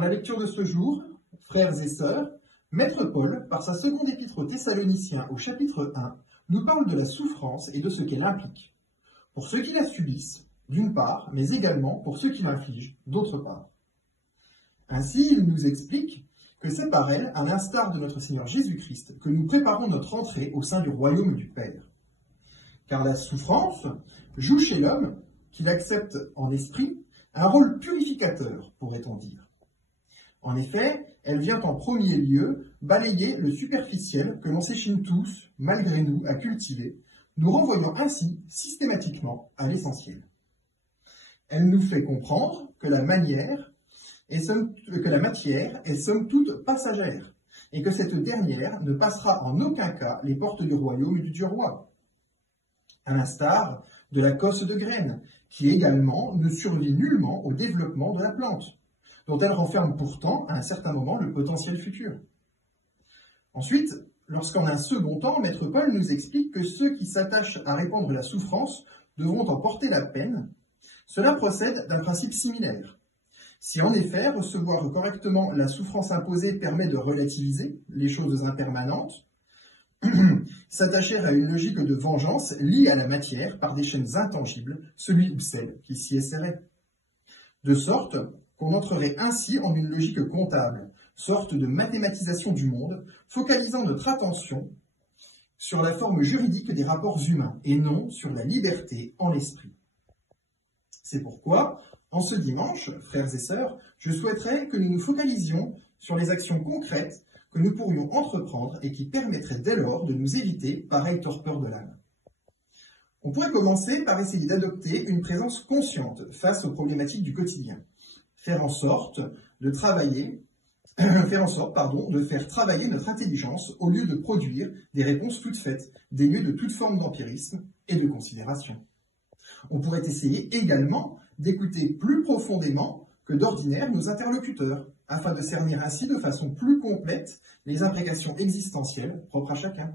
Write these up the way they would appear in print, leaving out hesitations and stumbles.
Dans la lecture de ce jour, frères et sœurs, Maître Paul, par sa seconde épître aux Thessaloniciens au chapitre 1, nous parle de la souffrance et de ce qu'elle implique, pour ceux qui la subissent, d'une part, mais également pour ceux qui l'infligent, d'autre part. Ainsi, il nous explique que c'est par elle, à l'instar de notre Seigneur Jésus-Christ, que nous préparons notre entrée au sein du royaume du Père. Car la souffrance joue chez l'homme, qui l'accepte en esprit, un rôle purificateur, pourrait-on dire. En effet, elle vient en premier lieu balayer le superficiel que l'on s'échine tous, malgré nous, à cultiver, nous renvoyant ainsi systématiquement à l'essentiel. Elle nous fait comprendre que la matière est somme toute passagère, et que cette dernière ne passera en aucun cas les portes du royaume du Dieu roi. À l'instar de la cosse de graines, qui également ne survit nullement au développement de la plante, dont elle renferme pourtant à un certain moment le potentiel futur. Ensuite, lorsqu'en un second temps, Maître Paul nous explique que ceux qui s'attachent à répandre la souffrance devront en porter la peine, cela procède d'un principe similaire. Si en effet, recevoir correctement la souffrance imposée permet de relativiser les choses impermanentes, s'attacher à une logique de vengeance liée à la matière par des chaînes intangibles, celui ou celle qui s'y essaierait. De sorte qu'on entrerait ainsi en une logique comptable, sorte de mathématisation du monde, focalisant notre attention sur la forme juridique des rapports humains et non sur la liberté en l'esprit. C'est pourquoi, en ce dimanche, frères et sœurs, je souhaiterais que nous nous focalisions sur les actions concrètes que nous pourrions entreprendre et qui permettraient dès lors de nous éviter pareille torpeur de l'âme. On pourrait commencer par essayer d'adopter une présence consciente face aux problématiques du quotidien, faire en sorte de faire travailler notre intelligence au lieu de produire des réponses toutes faites, dénuées de toute forme d'empirisme et de considération. On pourrait essayer également d'écouter plus profondément que d'ordinaire nos interlocuteurs, afin de cernir ainsi de façon plus complète les imprécations existentielles propres à chacun.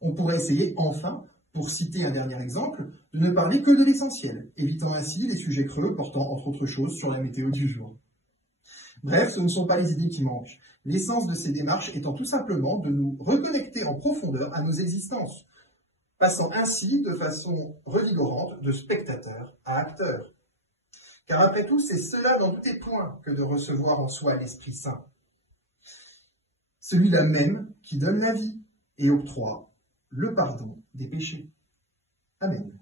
On pourrait essayer enfin, pour citer un dernier exemple, de ne parler que de l'essentiel, évitant ainsi les sujets creux portant entre autres choses sur la météo du jour. Bref, ce ne sont pas les idées qui manquent, l'essence de ces démarches étant tout simplement de nous reconnecter en profondeur à nos existences, passant ainsi de façon revigorante de spectateur à acteur. Car après tout, c'est cela n'en doutez point que de recevoir en soi l'Esprit Saint. Celui-là même qui donne la vie et octroie le pardon des péchés. Amen.